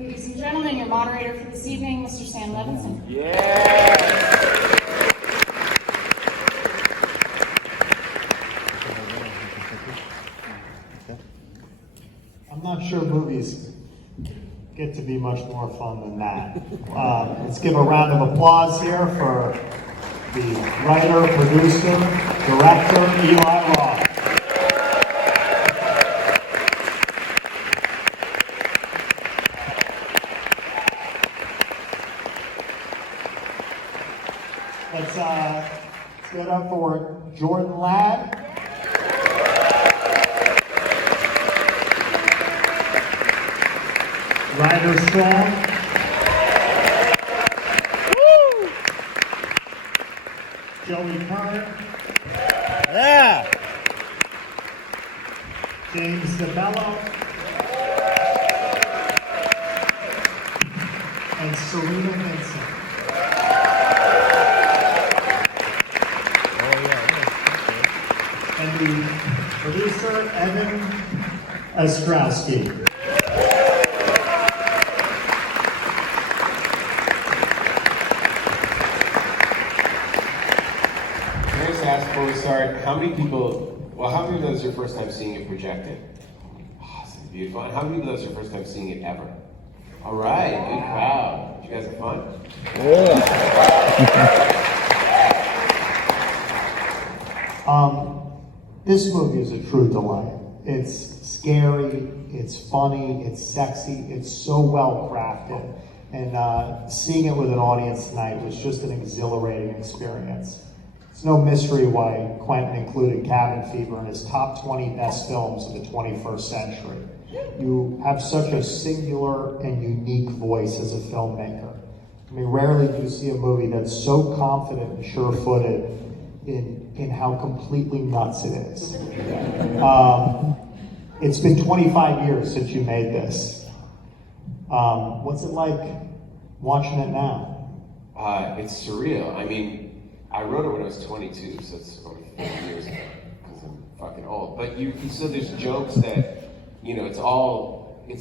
Ladies and gentlemen, your moderator for this evening, Mr. Sam Levinson. Yeah! I'm not sure movies get to be much more fun than that. Let's give a round of applause here for the writer, producer, director, Eli Roth. Let's give it up for Jordan Ladd. Ryder Strong. Woo! Joey Kern. Yeah! James DeBello. And Serena Vincent. And the producer, Evan Ostrowski. Before we start, how many of those are your first time seeing it projected? Oh, this is beautiful. And how many of those are your first time seeing it ever? All right, good crowd. Did you guys have fun? This movie is a true delight. It's scary, it's funny, it's sexy, it's so well crafted. And seeing it with an audience tonight was just an exhilarating experience. It's no mystery why Quentin included Cabin Fever in his top 20 best films of the 21st century. You have such a singular and unique voice as a filmmaker. I mean, rarely do you see a movie that's so confident and sure-footed in how completely nuts it is. It's been 25 years since you made this. What's it like watching it now? It's surreal. I mean, I wrote it when I was 22, so it's over 30 years ago, because I'm fucking old. But so there's jokes that, it's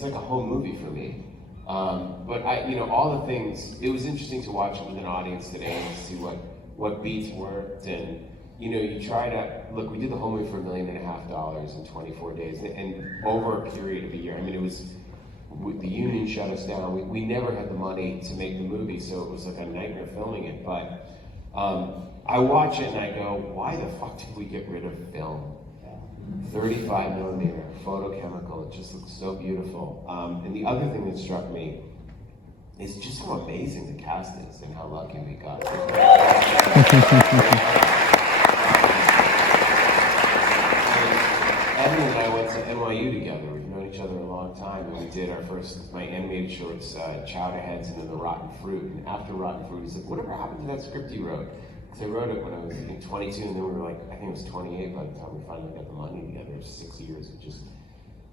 like a home movie for me. But all the things, it was interesting to watch it with an audience today and see what beats worked. And, you try to, look, we did the whole movie for $1.5 million in 24 days, and over a period of a year. I mean, it was, the union shut us down. We never had the money to make the movie, so it was like a nightmare filming it. But I watch it and I go, why the fuck did we get rid of film? 35 millimeter, photochemical, it just looks so beautiful. And the other thing that struck me is just how amazing the cast is and how lucky we got. Evan and I went to NYU together. We've known each other a long time, and we did my animated shorts, Chowderheads and then The Rotten Fruit. And after Rotten Fruit, he said, whatever happened to that script you wrote? Because I wrote it when I was 22, and then we were like, I think it was 28 by the time we finally got the money together. It was 6 years of just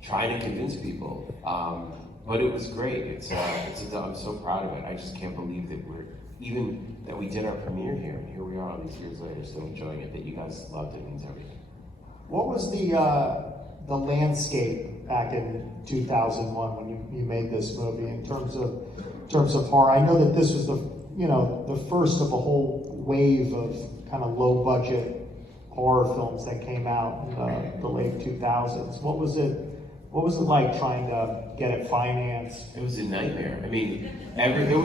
trying to convince people. But it was great. I'm so proud of it. I just can't believe that that we did our premiere here, and here we are all these years later still enjoying it. That you guys loved it means everything. What was the landscape back in 2001 when you made this movie in terms of horror? I know that this was the first of a whole wave of kind of low budget horror films that came out in the late 2000s. What was it like trying to get it financed? It was a nightmare. I mean, everyone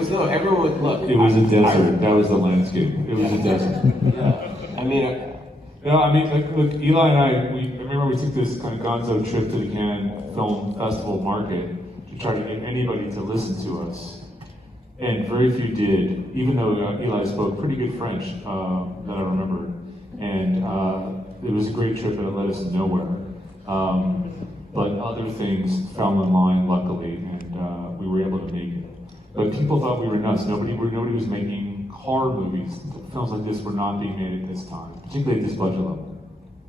would look. It was a desert. That was the landscape. It was a desert. Yeah. I mean. Look, Eli and I remember we took this kind of gonzo trip to the Cannes Film Festival market to try to get anybody to listen to us. And very few did, even though Eli spoke pretty good French, that I remember. And it was a great trip and it led us nowhere. But other things fell in line, luckily, and we were able to make it. But people thought we were nuts. Nobody was making horror movies. Films like this were not being made at this time, particularly at this budget level.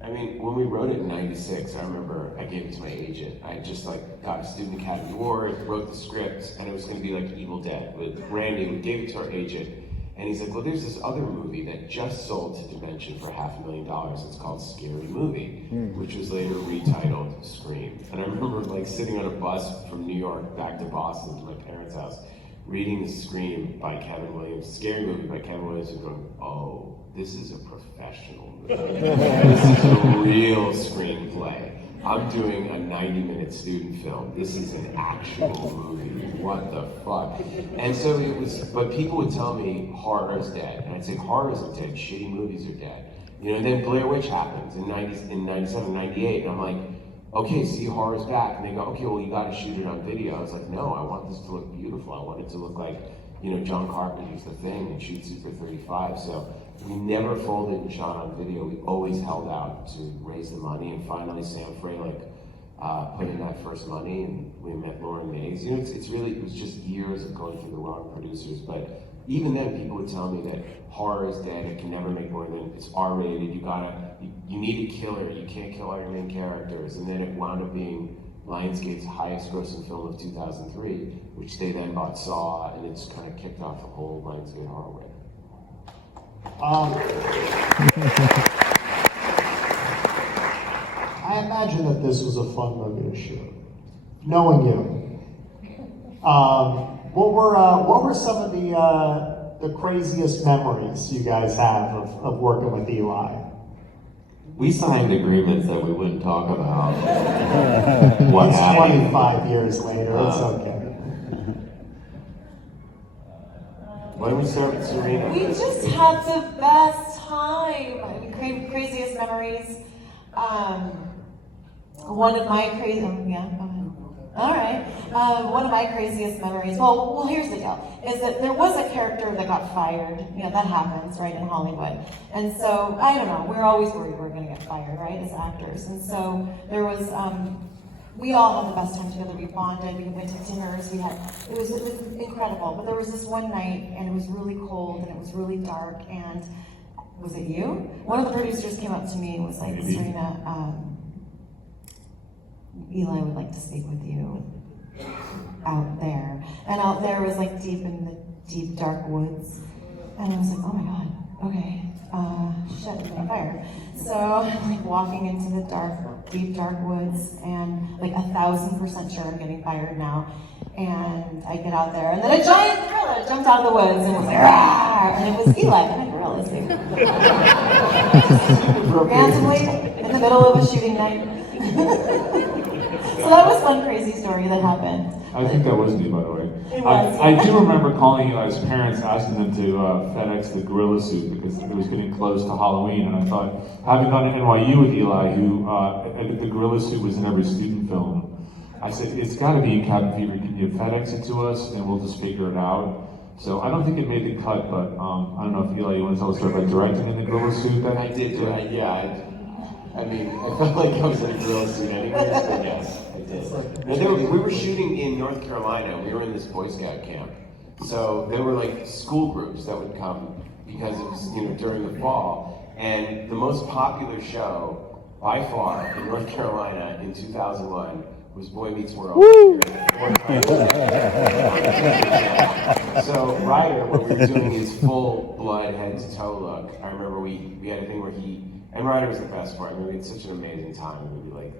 I mean, when we wrote it in '96, I remember I gave it to my agent. I just got a Student Academy Award, wrote the script, and it was going to be like Evil Dead with Randy. We gave it to our agent, And he's like, well, there's this other movie that just sold to Dimension for $500,000. It's called Scary Movie, which was later retitled Scream. And I remember like sitting on a bus from New York back to Boston to my parents' house, reading the Scream by Kevin Williams, Scary Movie by Kevin Williams, and going, oh, this is a professional movie. This is a real screenplay. I'm doing a 90-minute student film. This is an actual movie. What the fuck? And so it was, but people would tell me horror is dead. And I'd say horror isn't dead, shitty movies are dead. You know, and then Blair Witch happens in 97, 98, and I'm like, okay, see, horror's back. And they go, okay, well, you gotta shoot it on video. I was like, no, I want this to look beautiful. I want it to look like, you know, John Carpenter's The Thing and shoot Super 35. So we never folded and shot on video. We always held out to raise the money. And finally, Sam Fralick put in that first money, and we met Lauren Mays. You know, it's really, it was just years of going through the wrong producers. But even then, people would tell me that horror is dead. It can never make more than, it's R-rated. You need a killer. You can't kill all your main characters. And then it wound up being Lionsgate's highest grossing film of 2003, which they then bought Saw, and it's kind of kicked off the whole Lionsgate horror wave. I imagine that this was a fun movie to shoot. Knowing you, what were some of the craziest memories you guys have of working with Eli? We signed agreements that we wouldn't talk about what It's happened. 25 years later, it's okay. Why don't we start with Serena? We just had the best time. I mean, craziest memories. One of my crazy, yeah, go ahead. All right. One of my craziest memories, well, here's the deal, is that there was a character that got fired. You know, that happens, right, in Hollywood. And so, I don't know, we're always worried we're going to get fired, right, as actors. And so there was, we all had the best time together. We bonded, we went to dinners, it was incredible. But there was this one night, and it was really cold, and it was really dark, and was it you? One of the producers came up to me and was like, Serena, Eli would like to speak with you out there. And out there was like deep in the deep dark woods. And I was like, oh my God, okay, shit, I'm gonna fire. So I'm like walking into the dark, deep dark woods, and like 1,000% sure I'm getting fired now. And I get out there, and then a giant gorilla jumped out of the woods and was like, "Rah!" And it was Eli, my gorilla, randomly in the middle of a shooting night. So that was one crazy story that happened. I think that was me, by the way. It was. I do remember calling Eli's parents, asking them to FedEx the gorilla suit because it was getting close to Halloween, and I thought, having gone to NYU with Eli, who the gorilla suit was in every student film, I said, it's got to be in Cabin Fever. Can you FedEx it to us, and we'll just figure it out. So I don't think it made the cut, but I don't know if Eli, you want to tell us about directing in the gorilla suit? I did do it, yeah. I mean, I felt like I was in a gorilla suit anyways, but yes, I did. And we were shooting in North Carolina. We were in this Boy Scout camp. So there were like school groups that would come because it was, you know, during the fall. And the most popular show by far in North Carolina in 2001 was Boy Meets World. So Ryder, when we were doing his full blood head to toe look, I remember we had a thing where and Ryder was the best part. I mean, we had such an amazing time. We'd be like,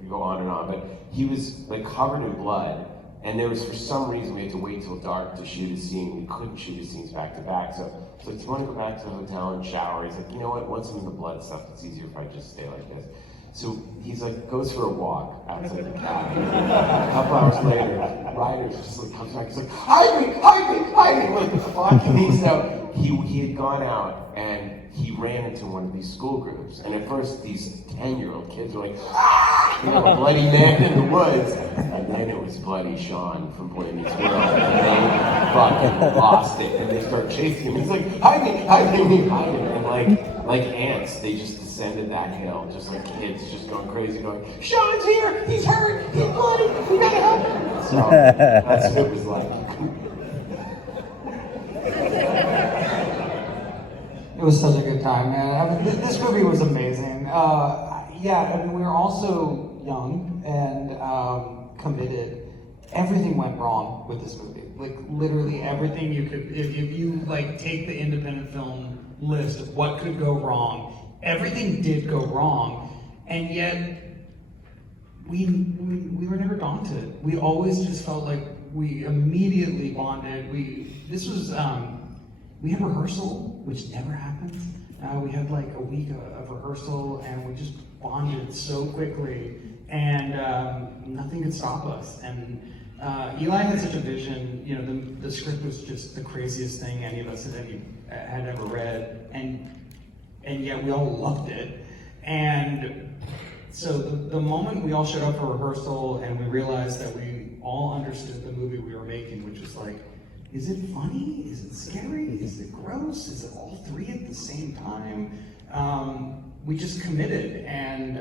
we go on and on, but he was like covered in blood, and there was, for some reason, we had to wait till dark to shoot a scene. We couldn't shoot his scenes back to back. So do you want to go back to the hotel and shower? He's like, you know what? Once I'm in the blood stuff, it's easier if I just stay like this. So he's like, goes for a walk outside the cabin. A couple hours later, Ryder just like comes back. He's like, hide me, like the clock. And so he had gone out and he ran into one of these school groups. And at first, these 10-year-old kids were like, ah! You know, a bloody man in the woods. And then it was Bloody Sean from Boy Meets World. And they fucking lost it. And they start chasing him. He's like, hide me. And like ants, they just descended that hill, just like kids just going crazy, going, Sean's here, he's hurt, he's bloody, we gotta help him. So that's what it was like. It was such a good time, man. I mean, this movie was amazing. Yeah, I mean, we were also young and committed, everything went wrong with this movie. Like literally everything you could, if you like take the independent film list of what could go wrong, everything did go wrong, and yet we were never daunted. We always just felt like we immediately bonded. This was we had rehearsal, which never happens. We had like a week of rehearsal, and we just bonded so quickly, and nothing could stop us. And Eli had such a vision. You know, the script was just the craziest thing any of us had ever read, and yet we all loved it. And so the moment we all showed up for rehearsal and we realized that we all understood the movie we were making, which was like, is it funny? Is it scary? Is it gross? Is it all three at the same time? We just committed, and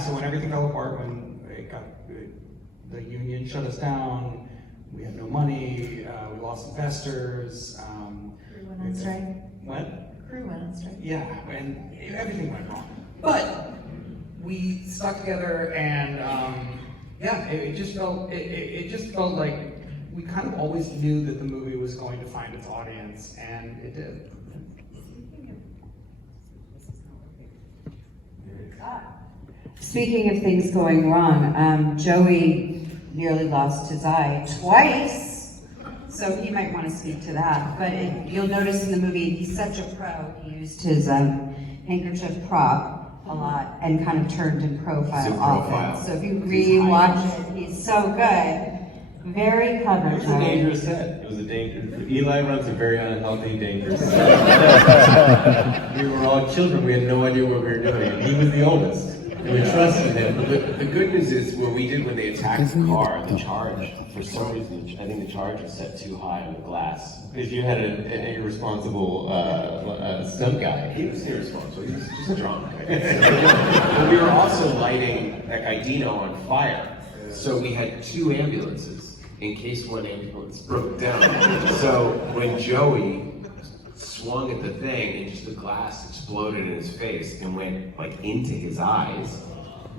so when everything fell apart, when the union shut us down, we had no money, we lost investors. Crew went on strike. What? Crew went on strike. Yeah, and everything went wrong. But we stuck together, and it just felt like we kind of always knew that the movie was going to find its audience, and it did. Speaking of things going wrong, Joey nearly lost his eye twice, so he might want to speak to that. But you'll notice in the movie, he's such a pro. He used his handkerchief prop a lot and kind of turned in profile often. So if you re-watch it, he's so good. Very clever. It was a dangerous set. It was a dangerous. Eli runs a very unhealthy, dangerous set. We were all children. We had no idea what we were doing. And he was the oldest, and we trusted him. But the good news is when they attacked the car, the charge, for some reason, I think the charge was set too high on the glass. Because you had an irresponsible stunt guy. He was irresponsible. He was just drunk. But we were also lighting that guy Dino on fire. So we had two ambulances in case one ambulance broke down. So when Joey swung at the thing and just the glass exploded in his face and went like into his eyes,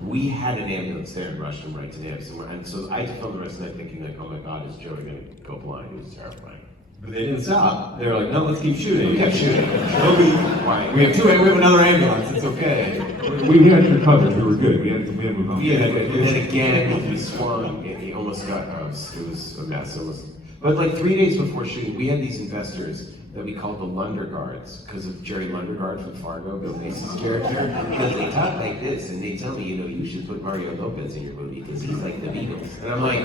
we had an ambulance there and rushed him right to him. And so I had to film the rest of the night thinking like, oh my God, is Joey gonna go blind? It was terrifying. But they didn't stop. They were like, no, let's keep shooting. We kept shooting. We have another ambulance. It's okay. We had your coverage. We were good. We had to move on. Yeah, and then again, he swung and he almost got us. It was a mess. But like 3 days before shooting, we had these investors that we called the Lunderguards because of Jerry Lundergaard from Fargo, Bill Macy's character. Because they talk like this, and they tell me, you should put Mario Lopez in your movie because he's like the Beatles. And I'm like,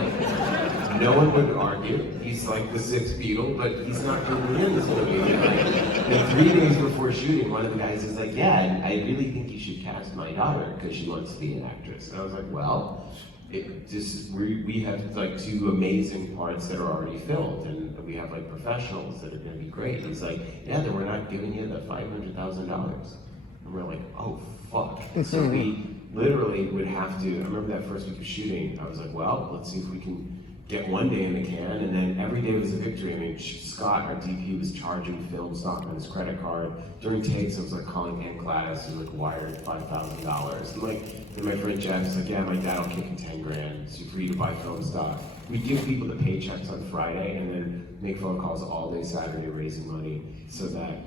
no one would argue. He's like the sixth Beatle, but he's not going to be in this movie. And 3 days before shooting, one of the guys is like, yeah, I really think you should cast my daughter because she wants to be an actress. And I was like, well, we have like two amazing parts that are already filled, and we have like professionals that are going to be great. And he's like, yeah, then we're not giving you the $500,000. And we're like, oh fuck. So we literally would have to. I remember that first week of shooting. I was like, well, let's see if we can get one day in the can, and then every day was a victory. I mean, Scott, our DP, was charging film stock on his credit card. During takes, I was like calling Aunt Gladys and like wired $5,000. And like, then my friend Jeff was like, yeah, my dad will kick in 10 grand for you to buy film stock. We'd give people the paychecks on Friday and then make phone calls all day Saturday raising money so that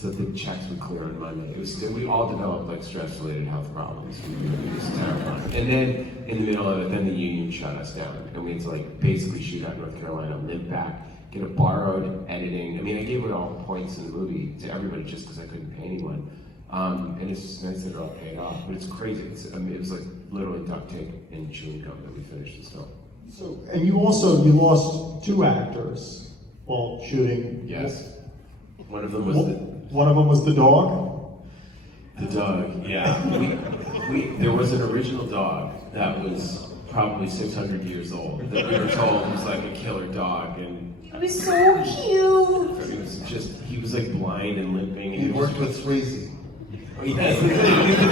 the checks would clear on Monday. We all developed like stress-related health problems. It was terrifying. And then in the middle of it, then the union shut us down, and we had to like basically shoot out North Carolina, live back, get a borrowed editing. I mean, I gave it all points in the movie to everybody just because I couldn't pay anyone. And it's just nice that it all paid off, but it's crazy. It was like literally duct tape and chewing gum that we finished this film. So, and you lost two actors while shooting. Yes. One of them was One of them was the dog? The dog, yeah. There was an original dog that was probably 600 years old that we were told was like a killer dog, and It was so cute. he was like blind and limping. And He worked with Swayze. Yes, the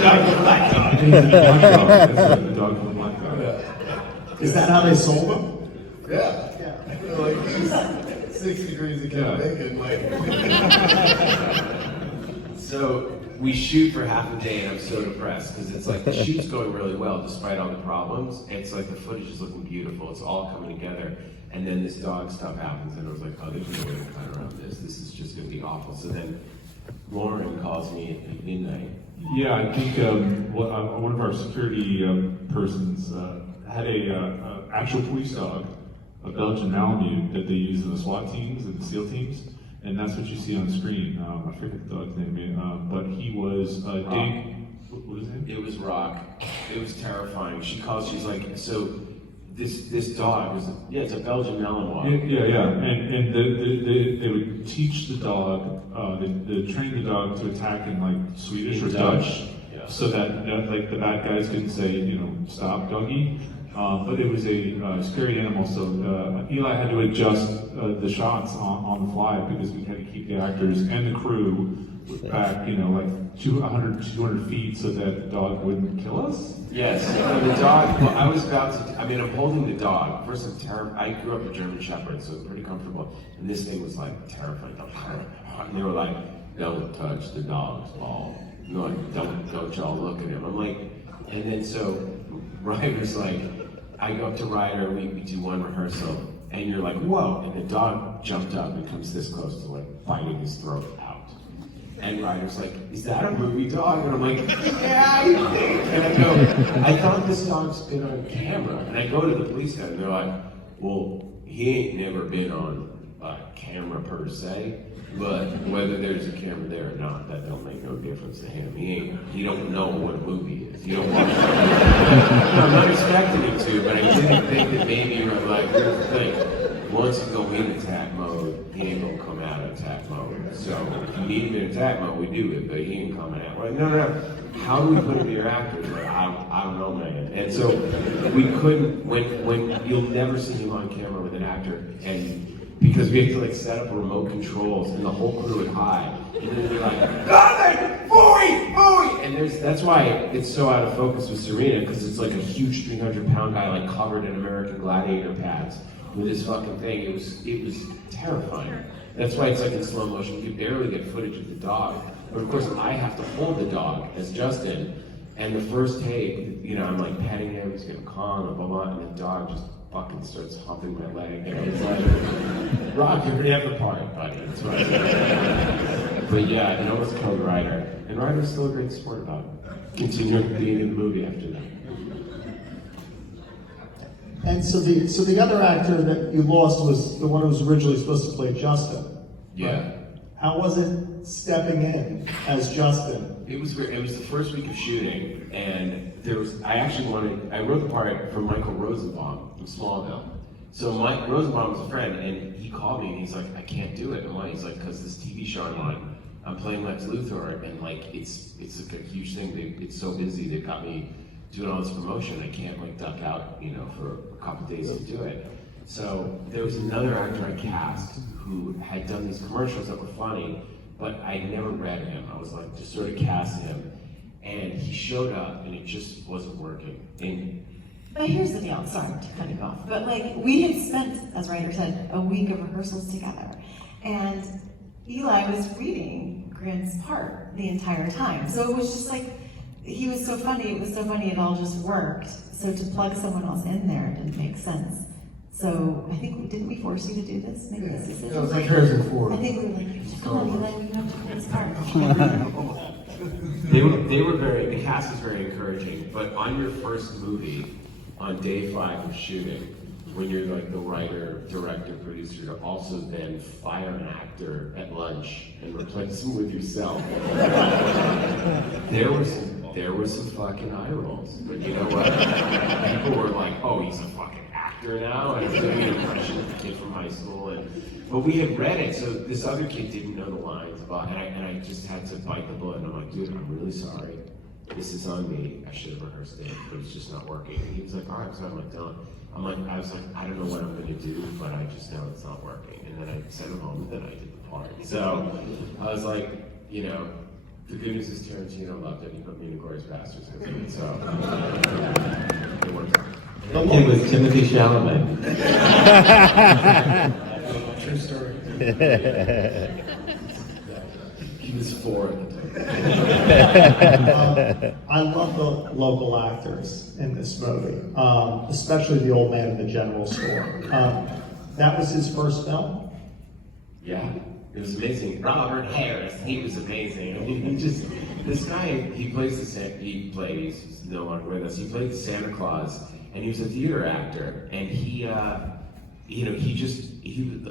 dog with the black dog. That's the dog from the black dog. Is that how they sold them? Yeah. Like, he's 6 degrees of bacon, like. So we shoot for half a day and I'm so depressed because it's like the shoot's going really well despite all the problems. It's like the footage is looking beautiful. It's all coming together. And then this dog stuff happens and I was like, oh, there's no way to cut around this. This is just going to be awful. So then Lauren calls me at midnight. Yeah, I think one of our security persons had a actual police dog, a Belgian Malamute that they use in the SWAT teams and the SEAL teams, and that's what you see on screen. I forget the dog's name, but he was Dave. What was his name? It was Rock. It was terrifying. She calls. She's like, so this dog was it's a Belgian Malinois. Yeah. And they would teach the dog. They train the dog to attack in like Swedish or Dutch, so that like the bad guys can say, stop, doggy. But it was a scary animal, so Eli had to adjust the shots on the fly because we had to keep the actors and the crew back, like 200 feet so that the dog wouldn't kill us. Yes, the dog, well, I was about to, I'm holding the dog. First, I'm terrified. I grew up a German Shepherd, so I'm pretty comfortable. And this thing was like terrifying. And they were like, don't touch the dog's ball. No, don't y'all look at him. I'm like, and then so Ryder's like, I go up to Ryder, we do one rehearsal, and you're like, whoa, and the dog jumped up and comes this close to like biting his throat out. And Ryder's like, is that a movie dog? And I'm like, yeah, I think. And I go, I thought this dog's been on camera. And I go to the police guy, and they're like, well, he ain't never been on camera per se, but whether there's a camera there or not, that don't make no difference to him. He don't know what a movie is. You don't watch it. I'm not expecting him to, but I didn't think that maybe you were like, here's the thing. Once you go in attack mode, he ain't gonna come out of attack mode. So if you need him in attack mode, we do it, but he ain't coming out. Like, no. How do we put him in your actors? Like, I don't know, man. And so we couldn't, when you'll never see him on camera with an actor, and because we had to like set up remote controls and the whole crew would hide. And then they're like, nothing! Boy! And that's why it's so out of focus with Serena, because it's like a huge 300-pound guy like covered in American Gladiator pads with this fucking thing. It was terrifying. That's why it's like in slow motion. You could barely get footage of the dog. But of course I have to hold the dog as Justin. And the first take, I'm like petting him, he's getting calm, and blah blah, and the dog just fucking starts humping my leg, and it's like, Rock, you already have the part, buddy. That's what I said. But yeah, it almost killed Ryder. And Ryder's still a great sport about it. Continuing being in the movie after that. And so the other actor that you lost was the one who was originally supposed to play Justin. Yeah. How was it stepping in as Justin? It was the first week of shooting, and I wrote the part for Michael Rosenbaum from Smallville. So Mike Rosenbaum was a friend, and he called me and he's like, I can't do it. And why? He's like, because this TV show I'm playing Lex Luthor, and like it's like a huge thing. It's so busy. They've got me doing all this promotion. I can't like duck out, for a couple days to do it. So there was another actor I cast who had done these commercials that were funny, but I never read him. I was like, just sort of cast him, and he showed up, and it just wasn't working. But here's the deal, sorry to cut you off, but like, we had spent, as Ryder said, a week of rehearsals together, and Eli was reading Grant's part the entire time. So it was just like, he was so funny, it all just worked. So to plug someone else in there didn't make sense. So I think, didn't we force you to do this? Maybe this is it. It was like hers before. I think we were like, come on, Eli, we have to play this part. The cast is very encouraging, but on your first movie, on day 5 of shooting, when you're like the writer, director, producer, to also then fire an actor at lunch and replace him with yourself, there were some fucking eye rolls. But you know what? People were like, oh, he's a fucking actor now, and I'm doing an impression of the kid from high school, but we had read it, so this other kid didn't know the lines, and I just had to bite the bullet, and I'm like, dude, I'm really sorry. This is on me. I should have rehearsed it, but it's just not working. And he was like, all right, so I'm like, done. I was like, I don't know what I'm gonna do, but I just know it's not working. And then I sent him home, and then I did the part. So I was like, the good news is Tarantino loved it. He put me in Inglourious Basterds with it, so it works out. It was Timothy Chalamet. True story. He was 4 at the time. I love the local actors in this movie, especially the old man in the general store. That was his first film? Yeah, it was amazing. Robert Harris, he was amazing. I mean, this guy, he plays he's no longer with us, he played Santa Claus, and he was a theater actor, and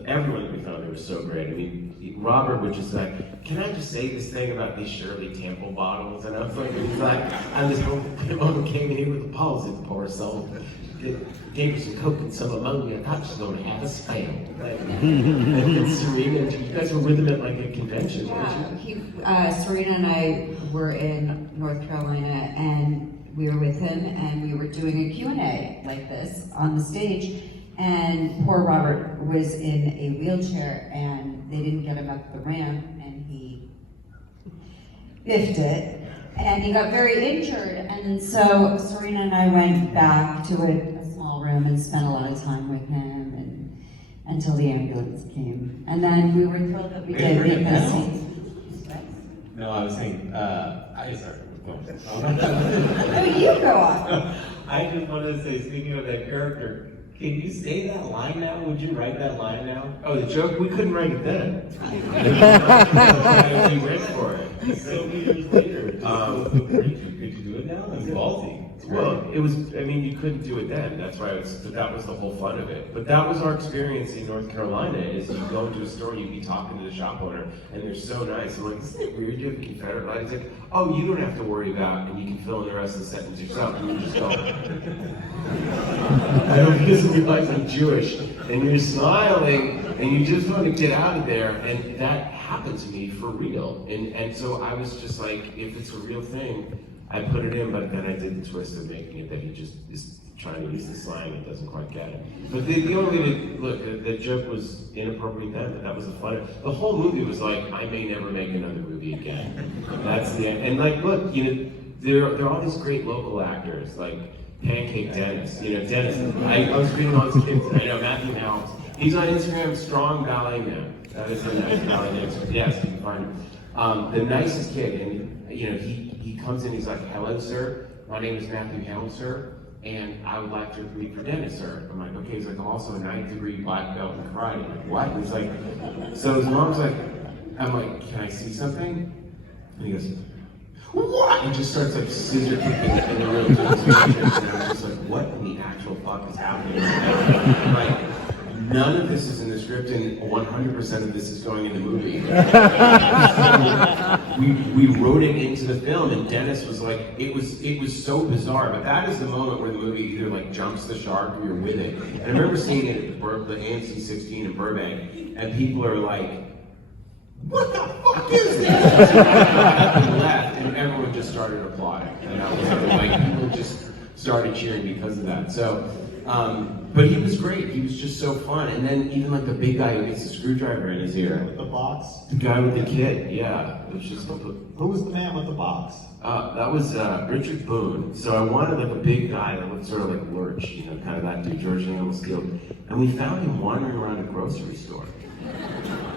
everyone that we found there was so great. I mean, Robert was just like, can I just say this thing about these Shirley Temple bottles? And I was like, he's like, and this woman came in here with a palsy, the poor soul. Gave her some coke and some ammonia. I thought she was going to have a spell. And Serena, you guys were with him at like a convention, weren't you? Serena and I were in North Carolina, and we were with him, and we were doing a Q&A like this on the stage. And poor Robert was in a wheelchair, and they didn't get him up the ramp, and he biffed it, and he got very injured. And so Serena and I went back to a small room and spent a lot of time with him, and until the ambulance came. And then we were thrilled that we did meet the scenes. No, I was saying, sorry. Oh, you go on. I just wanted to say, speaking of that character, can you say that line now? Would you write that line now? Oh, the joke? We couldn't write it then. We went for it. So many years later. Could you do it now? That's ballsy. Well, it was, I mean, you couldn't do it then. That's why but that was the whole fun of it. But that was our experience in North Carolina, is you go into a store, you'd be talking to the shop owner, and they're so nice. I'm like, isn't it weird you have a Confederate flag? He's like, oh, you don't have to worry about it, and you can fill in the rest of the sentence yourself, and you just go. I don't because you realize I'm Jewish, and you're smiling, and you just want to get out of there, and that happened to me for real. And so I was just like, if it's a real thing, I put it in, but then I did the twist of making it that he just is trying to use the slang and doesn't quite get it. But the only way the joke was inappropriate then, but that was the fun. The whole movie was like, I may never make another movie again. That's the end. And like, look, there are all these great local actors, like Pancake Dennis. Dennis, I was reading all his kids, Matthew Helms. He's on Instagram, Strong Ballet Man. That is the nice ballet dancer. Yes, you can find him. The nicest kid, and he comes in, he's like, hello, sir. My name is Matthew Helms, sir, and I would like to meet for Dennis, sir. I'm like, okay. He's like, I'm also a 9th degree black belt in karate. I'm like, what? And he's like, so his mom's like, I'm like, can I see something? And he goes, what? And just starts like scissor kicking in the room. And I was just like, what in the actual fuck is happening? Like, none of this is in the script, and 100% of this is going in the movie. we wrote it into the film, and Dennis was like, it was so bizarre, but that is the moment where the movie either like jumps the shark or you're with it. And I remember seeing it at the AMC 16 in Burbank, and people are like, what the fuck is this? And left, and everyone just started applauding. And I was like, people just started cheering because of that. So, but he was great. He was just so fun. And then even like the big guy who gets the screwdriver in his ear. With the box? The guy with the kid, yeah. It was just Who was the man with the box? that was Richard Boone. So I wanted like a big guy that looked sort of like Lurch, kind of that dude, George Animal Steel. And we found him wandering around a grocery store.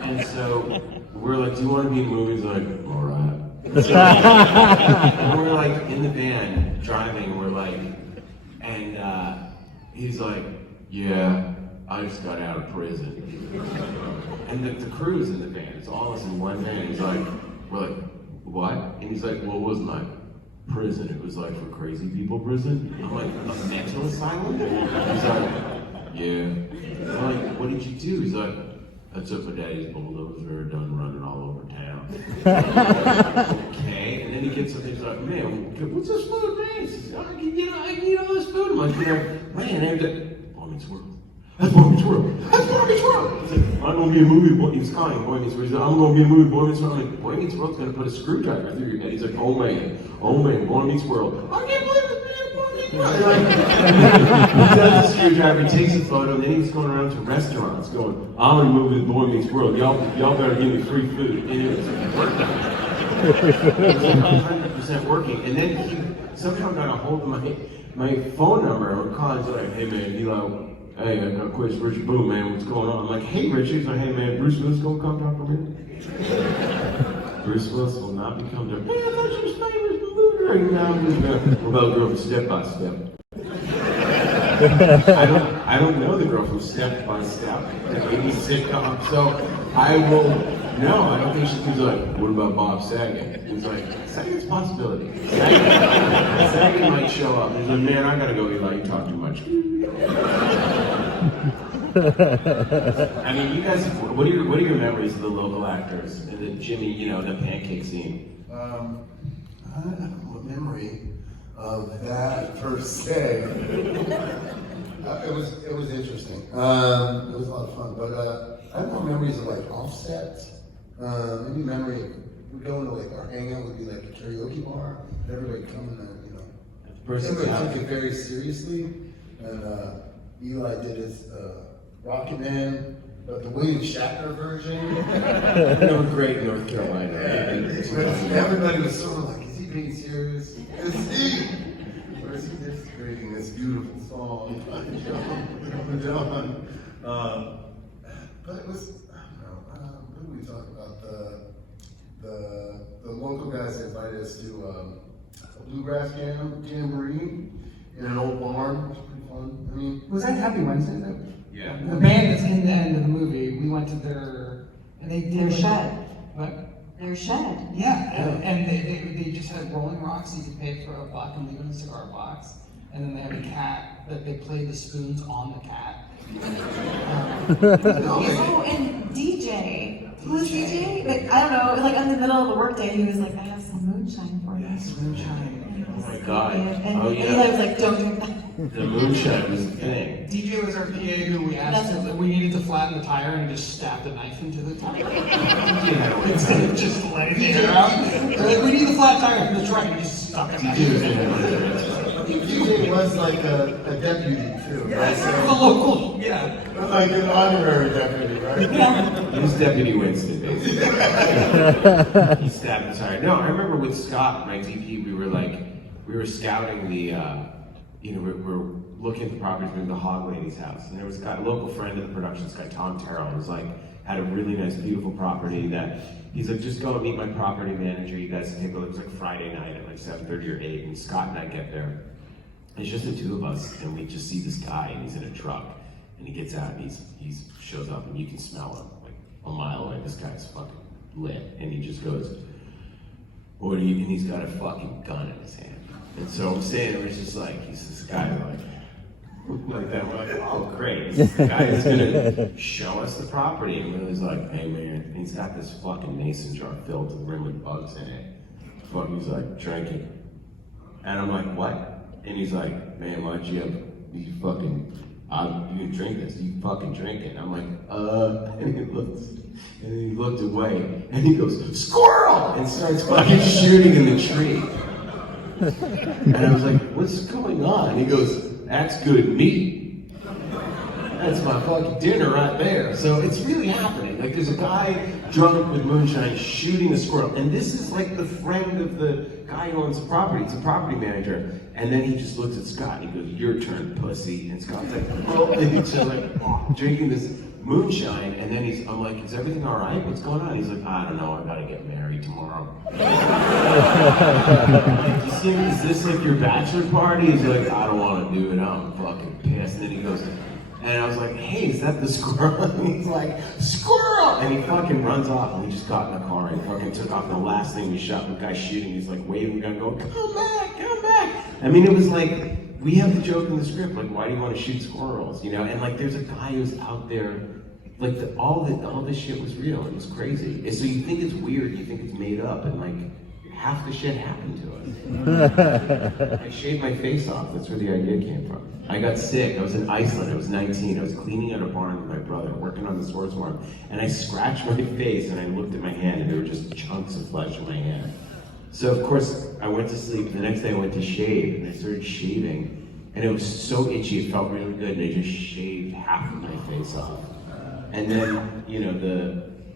And so we're like, do you want to be in the movie? He's like, all right. So, and we're like in the van driving, and we're like, and he's like, yeah, I just got out of prison. And the crew's in the van. It's all us in one van. He's like, we're like, what? And he's like, well, it wasn't like prison. It was like for crazy people prison. I'm like, a mental asylum? He's like, yeah. I'm like, what did you do? He's like, I took my daddy's bulldozer, done running all over town. Okay, and then he gets up and he's like, man, what's this food, man? He says, I can eat all this food. I'm like, man, Boy Meets World. That's Boy Meets World. That's Boy Meets World. He's like, I'm gonna be in a movie, he was calling Boy Meets World. He's like, I'm gonna be in a movie, Boy Meets World. I'm like, Boy Meets World's gonna put a screwdriver through your head. He's like, oh man, Boy Meets World. I can't believe this man, Boy Meets World. He does the screwdriver, takes a photo, and then he's going around to restaurants going, I'm in a movie with Boy Meets World. Y'all better give me free food. And it was working. It was 100% working. And then he somehow got a hold of my phone number. I would call and say, hey man, hey, I got a question, Richard Boone, man, what's going on? I'm like, hey Richard. He's like, hey man, Bruce Willis gonna come talk to me? Bruce Willis will not become the. Hey, I thought she was famous movie. Now I'm just what about the girl from Step by Step? I don't know the girl from Step by Step, the 80s sitcom. So I will. No, I don't think she's like. What about Bob Saget? He's like, Saget's a possibility. Saget might show up. He's like, man, I gotta go, Eli. You talk too much. I mean, you guys, what are your memories of the local actors and the Jimmy, the pancake scene? I don't have a memory of that per se. It was interesting. It was a lot of fun, but I have more memories of like offsets. Maybe memory. We'd go into like our hangout would be like a karaoke bar. Everybody coming and everybody took it very seriously, and Eli did his Rocket Man, but the William Shatner version. They were great in North Carolina. Everybody was sort of like, is he being serious? Is he? Or is he just creating this beautiful song? But it was, I don't know, what did we talk about? The local guys invited us to a bluegrass jamboree in an old barn, which was pretty fun. I mean, Was that Happy Wednesday? Yeah. The band that's in the end of the movie, we went to their, and they did Their like- shed. What? Their shed. Yeah, and they just had Rolling Rocks. You could pay for $1 and leave it in a cigar box. And then they had a cat that they played the spoons on the cat. Oh, and DJ. Who was DJ? Like, I don't know, like in the middle of the workday, he was like, I have some moonshine for you. Yes, moonshine. Oh my God. And Oh yeah. Eli was like, don't drink that. The moonshine was the thing. DJ was our PA who we asked if we needed to flatten the tire and just stabbed a knife into the tire. Instead of just letting the air out. They're like, we need the flat tire for the truck, and just stuck a knife. DJ was like a deputy too, right? The local, yeah. Like an honorary deputy, right? He was Deputy Winston, basically. He stabbed his tire. No, I remember with Scott, my DP, we were scouting the, we're looking at the properties, we were in the Hog Lady's house, and there was a guy, a local friend of the production, this guy Tom Terrell, was like, had a really nice, beautiful property that he's like, just go and meet my property manager. You guys can take a look. It was like Friday night at like 7:30 or 8, and Scott and I get there. It's just the two of us, and we just see this guy, and he's in a truck, and he gets out, and he shows up, and you can smell him like a mile away. This guy's fucking lit, and he just goes, "What are you?" And he's got a fucking gun in his hand. And so I'm saying, it was just like, he's this guy like that. We're like, oh great, this guy is gonna show us the property. And Willie's like, hey man, and he's got this fucking mason jar filled to the rim with bugs in it. He's like, drink it. And I'm like, what? And he's like, man, why don't you you can drink this, you fucking drink it. And I'm like, and he looked away, and he goes, squirrel! And starts fucking shooting in the tree. And I was like, what's going on? And he goes, that's good meat. That's my fucking dinner right there. So it's really happening. Like there's a guy drunk with moonshine shooting a squirrel. And this is like the friend of the guy who owns the property. It's a property manager. And then he just looks at Scott and he goes, your turn, pussy. And Scott's like, oh, and he's just like drinking this moonshine. And then I'm like, is everything all right? What's going on? He's like, I don't know, I gotta get married tomorrow. Is this like your bachelor party? He's like, I don't want to do it, I'm fucking pissed. And then he goes, and I was like, hey, is that the squirrel? And he's like, squirrel! And he fucking runs off, and we just got in the car and fucking took off. The last thing we shot, the guy shooting, he's like waving the gun, going, come back, come back! I mean, it was like, we have the joke in the script, like, why do you want to shoot squirrels? And like, there's a guy who's out there, like, all this shit was real. It was crazy. And so you think it's weird, you think it's made up, and like, half the shit happened to us. I shaved my face off. That's where the idea came from. I got sick. I was in Iceland. I was 19. I was cleaning out a barn with my brother, working on the sports farm, and I scratched my face, and I looked at my hand, and there were just chunks of flesh in my hand. So of course, I went to sleep. The next day, I went to shave, and I started shaving, and it was so itchy. It felt really good, and I just shaved half of my face off. And then,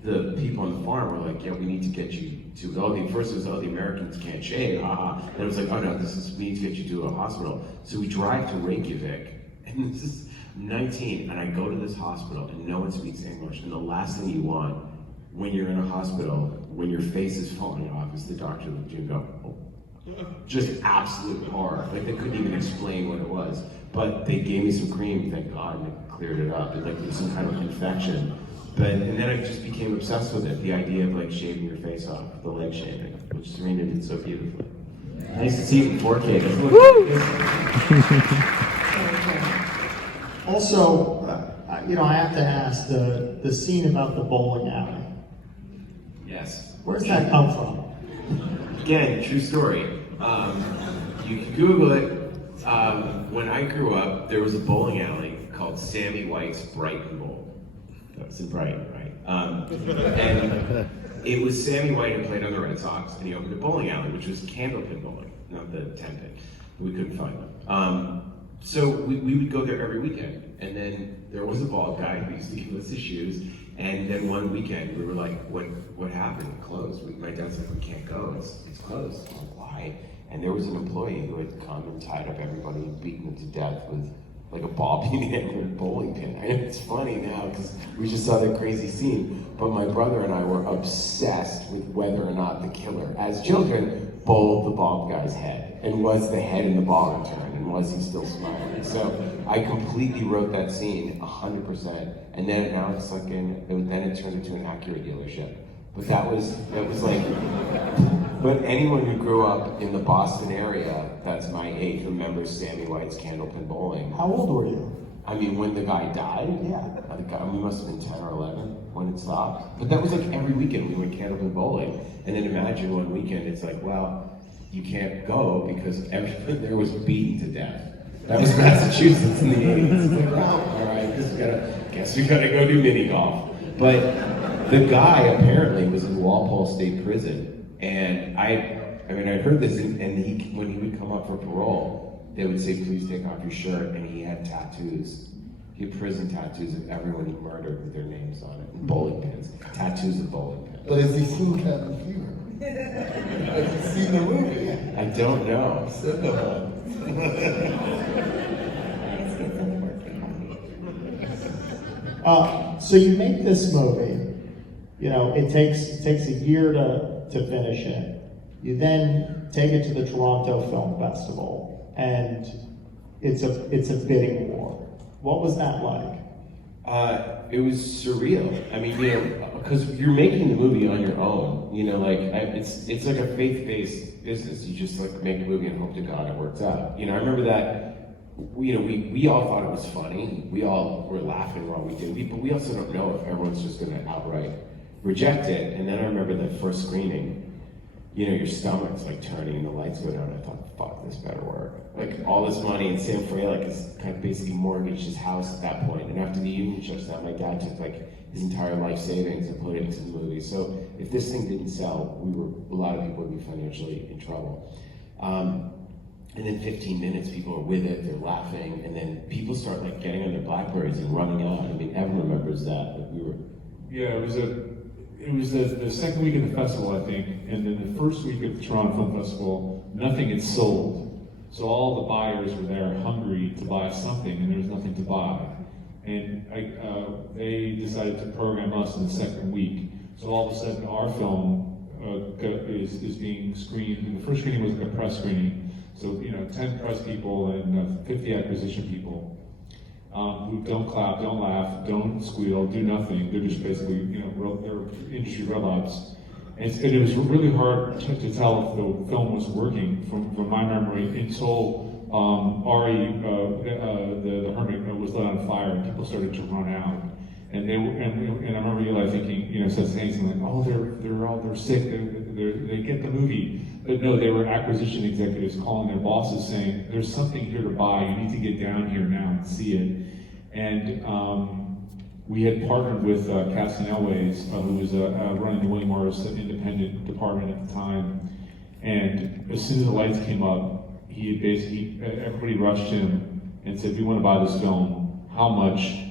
the people on the farm were like, yeah, we need to get you to, first it was, the Americans can't shave, haha. And it was like, oh no, we need to get you to a hospital. So we drive to Reykjavik, and this is 19, and I go to this hospital, and no one speaks English. And the last thing you want when you're in a hospital when your face is falling off, is the doctor looked at you and go, oh. Just absolute horror. Like they couldn't even explain what it was. But they gave me some cream, thank God, and it cleared it up. It like was some kind of infection. And then I just became obsessed with it. The idea of like shaving your face off, the leg shaving, which Serena did so beautifully. Nice to see it in 4K. Also, I have to ask the scene about the bowling alley. Yes. Where's that come from? Again, true story. You can Google it. When I grew up, there was a bowling alley called Sammy White's Brighton Bowl. That was in Brighton, right? And it was Sammy White who played on the Red Sox, and he opened a bowling alley, which was candlepin bowling, not the 10-pin. We couldn't find them. So we would go there every weekend, and then there was a bald guy who used to give us his shoes, and then one weekend we were like, what happened? It closed. My dad's like, we can't go, it's closed. I'm like, why? And there was an employee who had come and tied up everybody and beaten them to death with like a ball peen hammer and bowling pin. I know it's funny now because we just saw that crazy scene, but my brother and I were obsessed with whether or not the killer, as children, bowled the bald guy's head, and was the head in the ball return, and was he still smiling? So I completely wrote that scene 100%, and then now it's like then it turned into an Acura dealership. But that was like, but anyone who grew up in the Boston area, that's my age, remembers Sammy White's Candlepin Bowling. How old were you? I mean, when the guy died? Yeah. We must have been 10 or 11 when it stopped. But that was like every weekend we went Candlepin Bowling. And then imagine one weekend, it's like, well, you can't go because everyone there was beaten to death. That was Massachusetts in the 80s. It's like, well, all right, guess we gotta go do mini golf. But the guy apparently was in Walpole State Prison, and I heard this, and when he would come up for parole, they would say, please take off your shirt, and he had tattoos. He had prison tattoos of everyone he murdered with their names on it, and bowling pins, tattoos of bowling pins. But has he seen Cabin Fever? Has he seen the movie? I don't know. Said that. So you make this movie. It takes a year to finish it. You then take it to the Toronto Film Festival, and it's a bidding war. What was that like? It was surreal. I mean, because you're making the movie on your own. It's like a faith-based business. You just like make a movie and hope to God it works out. I remember that. We all thought it was funny. We all were laughing while we did it, but we also don't know if everyone's just going to outright reject it. And then I remember the first screening, your stomach's like turning and the lights go down. I thought, fuck, this better work. Like all this money, and Sam Fralick has kind of basically mortgaged his house at that point. And after the union shuts down, my dad took like his entire life savings and put it into the movie. So if this thing didn't sell, a lot of people would be financially in trouble. And then 15 minutes, people are with it, they're laughing, and then people start like getting on their Blackberries and running out. I mean, everyone remembers that. Yeah, it was the second week of the festival, I think, and then the first week of the Toronto Film Festival, nothing had sold. So all the buyers were there hungry to buy something, and there was nothing to buy. And they decided to program us in the second week. So all of a sudden, our film is being screened, and the first screening was like a press screening. So, 10 press people and 50 acquisition people who don't clap, don't laugh, don't squeal, do nothing. They're just basically, they're industry robots. And it was really hard to tell if the film was working from my memory until Ari, the hermit, was lit on fire and people started to run out. And I remember Eli thinking, said something like, "Oh, they're sick. They get the movie." But no, they were acquisition executives calling their bosses saying, "There's something here to buy. You need to get down here now and see it." And we had partnered with Casting Elways, who was running the William Morris independent department at the time. And as soon as the lights came up, everybody rushed him and said, "We want to buy this film. How much?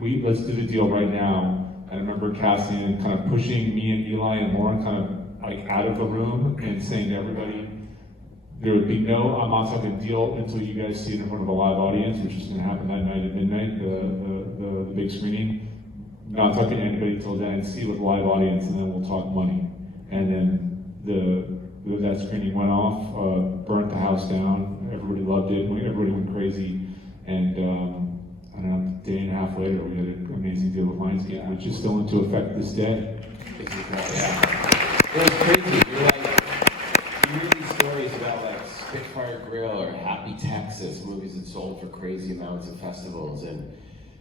Let's do the deal right now." I remember Cassian kind of pushing me and Eli and Lauren kind of like out of the room and saying to everybody, there would be I'm not talking deal until you guys see it in front of a live audience, which is going to happen that night at midnight, the big screening. Not talking to anybody till then, see it with a live audience, and then we'll talk money. and then that screening went off, burnt the house down. Everybody loved it. Everybody went crazy, and I don't know, a day and a half later, we had an amazing deal with Lionsgate, which is still into effect this day. It's incredible, yeah. It was crazy. You hear these stories about like Spitfire Grill or Happy Texas, movies that sold for crazy amounts at festivals, and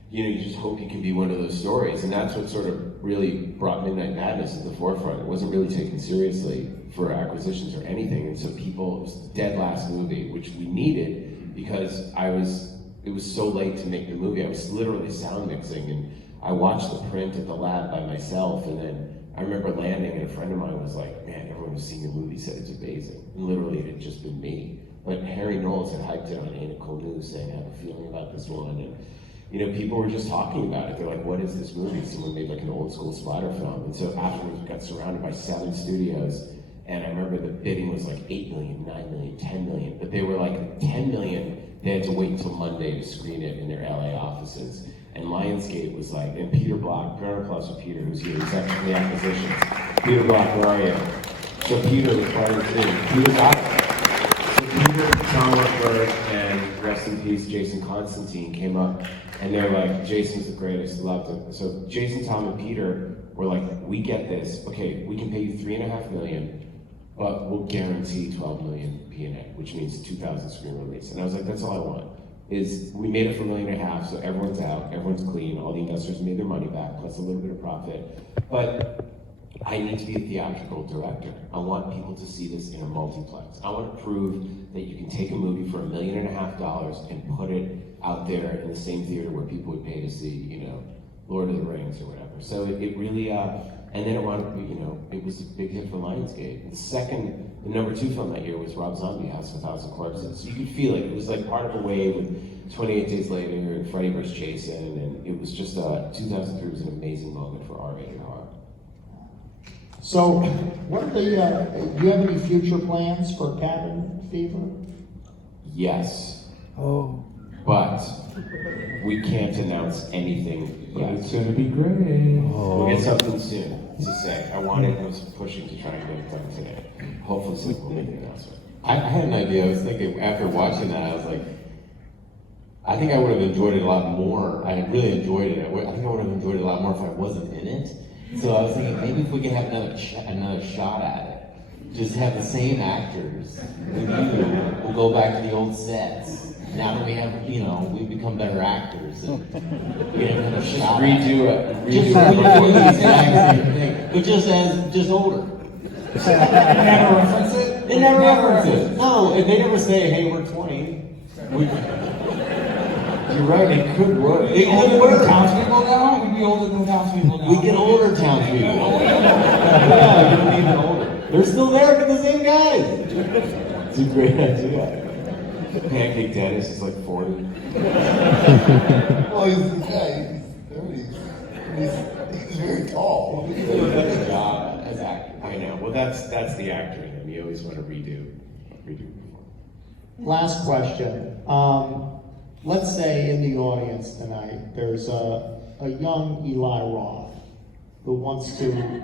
you just hope you can be one of those stories. And that's what sort of really brought Midnight Madness to the forefront. It wasn't really taken seriously for acquisitions or anything, and so it was the dead last movie, which we needed because it was so late to make the movie. I was literally sound mixing, and I watched the print at the lab by myself, and then I remember landing, and a friend of mine was like, man, everyone who's seen the movie said it's amazing. And literally, it had just been me. But Harry Knowles had hyped it on Ain't It Cool News, saying, I have a feeling about this one, and people were just talking about it. They're like, what is this movie? Someone made like an old school splatter film. And so afterwards, we got surrounded by 7 studios, and I remember the bidding was like 8 million, 9 million, 10 million, but they were like 10 million, they had to wait until Monday to screen it in their LA offices. And Lionsgate was like, and Peter Block, round of applause for Peter, who's here, he's actually the acquisitions. Peter Block, where are you? So Peter was part of the team. Peter's awesome. So Peter, Tom Berg, and rest in peace, Jason Constantine came up, and they're like, Jason's the greatest, loved him. So Jason, Tom, and Peter were like, we get this, okay, we can pay you $3.5 million, but we'll guarantee 12 million P&A, which means 2,000 screen release. And I was like, that's all I want. Is we made it for $1.5 million, so everyone's out, everyone's clean, all the investors made their money back, plus a little bit of profit. But I need to be a theatrical director. I want people to see this in a multiplex. I want to prove that you can take a movie for $1.5 million and put it out there in the same theater where people would pay to see, Lord of the Rings or whatever. So it really, and then it wound up, it was a big hit for Lionsgate. The number 2 film that year was Rob Zombie House of 1,000 Corpses. So you could feel it. It was like part of a wave with 28 Days Later and Freddy vs. Jason, and it was just, 2003 was an amazing moment for R-rated horror. So, what are do you have any future plans for Cabin Fever? Yes. Oh. But we can't announce anything But yet. it's gonna be great. We'll get something soon to say. I was pushing to try to get it done today. Hopefully soon we'll make an announcement. I had an idea. I was thinking after watching that, I was like, I think I would have enjoyed it a lot more. I really enjoyed it. I think I would have enjoyed it a lot more if I wasn't in it. So I was thinking maybe if we could have another shot at it, just have the same actors. We'll go back to the old sets. Now that we have, we've become better actors. And we have another shot. Redo at it. Just redo the exact same thing, but just older. They never reference it? They never reference it. No, they never say, hey, we're 20. You're right, it could work. It could work. Townspeople now? We'd be older than townspeople now. We get older townspeople. Yeah, we get even older. They're still there, but the same guys. It's a great idea. Pancake Dennis is like 40. Well, he's the guy. He's very tall. He did a better job as actor. I know. Well, that's the actor in him. You always want to redo before. Last question. Let's say in the audience tonight, there's a young Eli Roth who wants to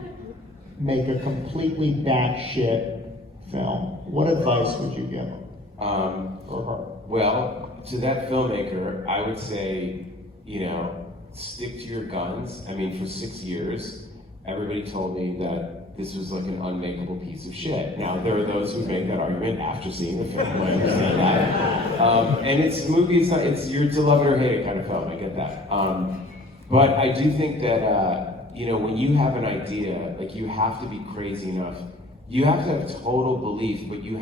make a completely batshit film. What advice would you give him? Or her? Well, to that filmmaker, I would say, stick to your guns. I mean, for 6 years, everybody told me that this was like an unmakeable piece of shit. Now, there are those who make that argument after seeing the film. I understand that. And it's a movie, it's your to love it or hate it kind of film. I get that. But I do think that, when you have an idea, like you have to be crazy enough. You have to have total belief, but you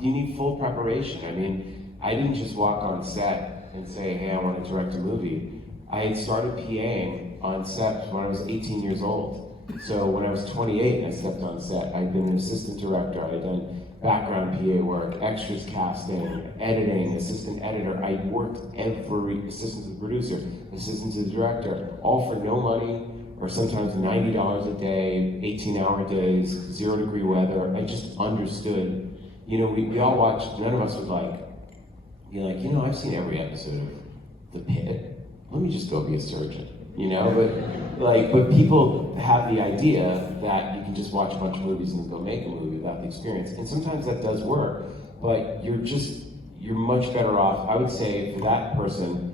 need full preparation. I mean, I didn't just walk on set and say, hey, I want to direct a movie. I had started PAing on set when I was 18 years old. So when I was 28, I stepped on set. I'd been an assistant director. I had done background PA work, extras casting, editing, assistant editor. I worked every assistant to the producer, assistant to the director, all for no money, or sometimes $90 a day, 18-hour days, 0-degree weather. I just understood. We all watched, none of us would be like, I've seen every episode of The Pit. Let me just go be a surgeon. you know, but people have the idea that you can just watch a bunch of movies and go make a movie without the experience. And sometimes that does work, but you're much better off, I would say, for that person,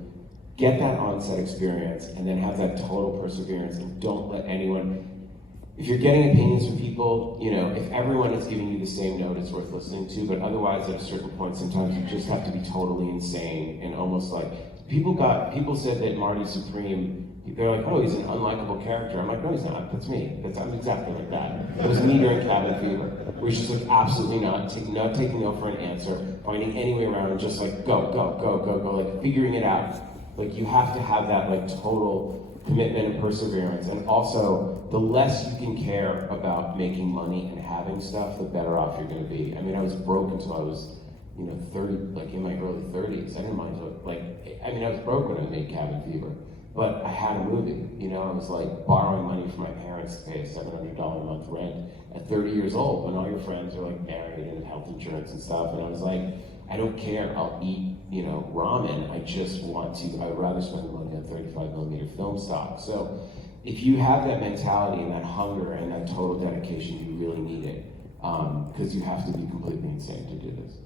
get that on-set experience and then have that total perseverance, and don't let anyone, if you're getting opinions from people, you know, if everyone is giving you the same note, it's worth listening to, but otherwise at a certain point, sometimes you just have to be totally insane and almost like, people said that Marty Supreme, they're like, oh, he's an unlikable character. I'm like, no, he's not. That's me. I'm exactly like that. It was me during Cabin Fever, where he's just like absolutely not taking no for an answer, finding any way around, and just like go, like figuring it out. Like you have to have that like total commitment and perseverance, and also the less you can care about making money and having stuff, the better off you're going to be. I mean, I was broke until I was, 30, like in my early 30s. I didn't mind I was broke when I made Cabin Fever. But I had a movie, I was like borrowing money from my parents to pay a $700 a month rent at 30 years old when all your friends are like married and have health insurance and stuff. And I was like, I don't care, I'll eat, ramen. I'd rather spend the money on 35mm film stock. So if you have that mentality and that hunger and that total dedication, you really need it. Because you have to be completely insane to do this.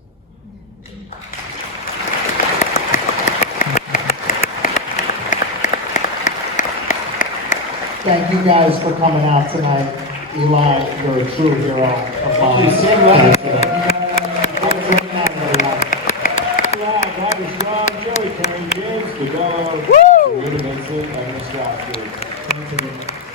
Thank you guys for coming out tonight. Eli, you're a true hero of mine. Thank you. Thanks for coming out, everyone. Yeah, that is John, Joey, Karen, James, DeBello, Rita Vincent, and Mr. Oscar. Thank you.